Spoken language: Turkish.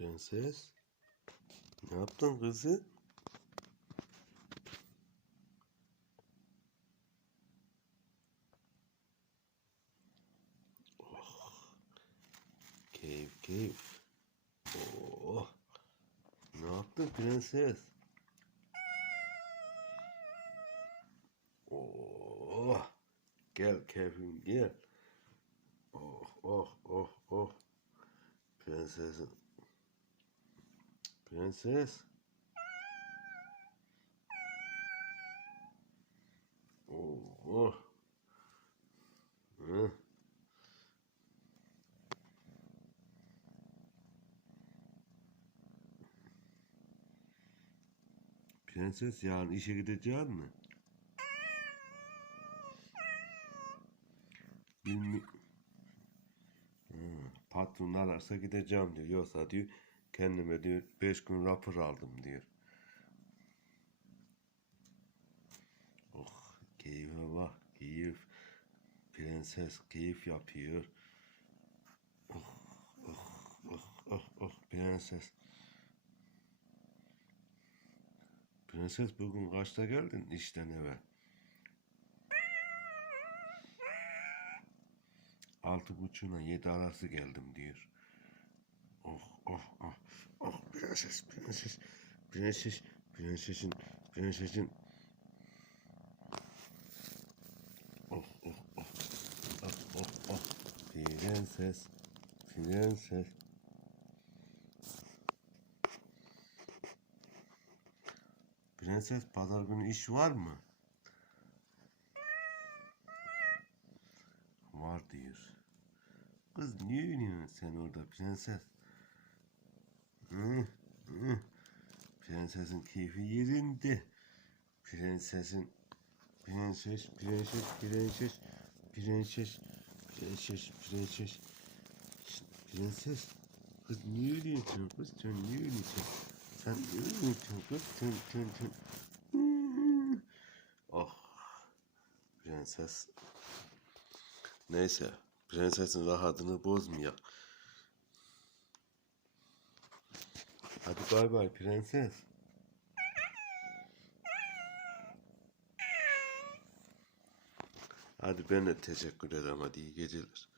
Prenses. Ne yaptın kızı? Oh. Keyif keyif. Oh. Ne yaptın prenses? Oh. Gel keyfim gel. Oh oh oh oh. Prensesim. Prenses. Oh. Hı. Prenses yarın işe gidecek mi? Bilmi Hı, patron ararsa gideceğim diyor. Yoksa diyor kendime diyor beş gün rapor aldım diyor. Oh keyfe bak keyif. Prenses keyif yapıyor. Oh oh oh oh oh prenses. Prenses bugün kaçta geldin işten eve? Altı buçuğuna yedi arası geldim diyor. Oh prenses prenses prenses prensesin prensesin oh oh oh oh oh oh prenses prenses Prenses pazar günü iş var mı? Var diyor. Kız niye oynuyorsun sen orada prenses? Hı, hı. Prensesin keyfi yerinde. Prensesin prenses prenses prenses prenses prenses prenses prenses kız niye oynuyorsun kız sen niye oynuyorsun sen niye oynuyorsun kız sen sen sen oh prenses Neyse, prensesin rahatını bozmayak. Hadi bay bay prenses. Hadi ben de teşekkür ederim hadi iyi geceler.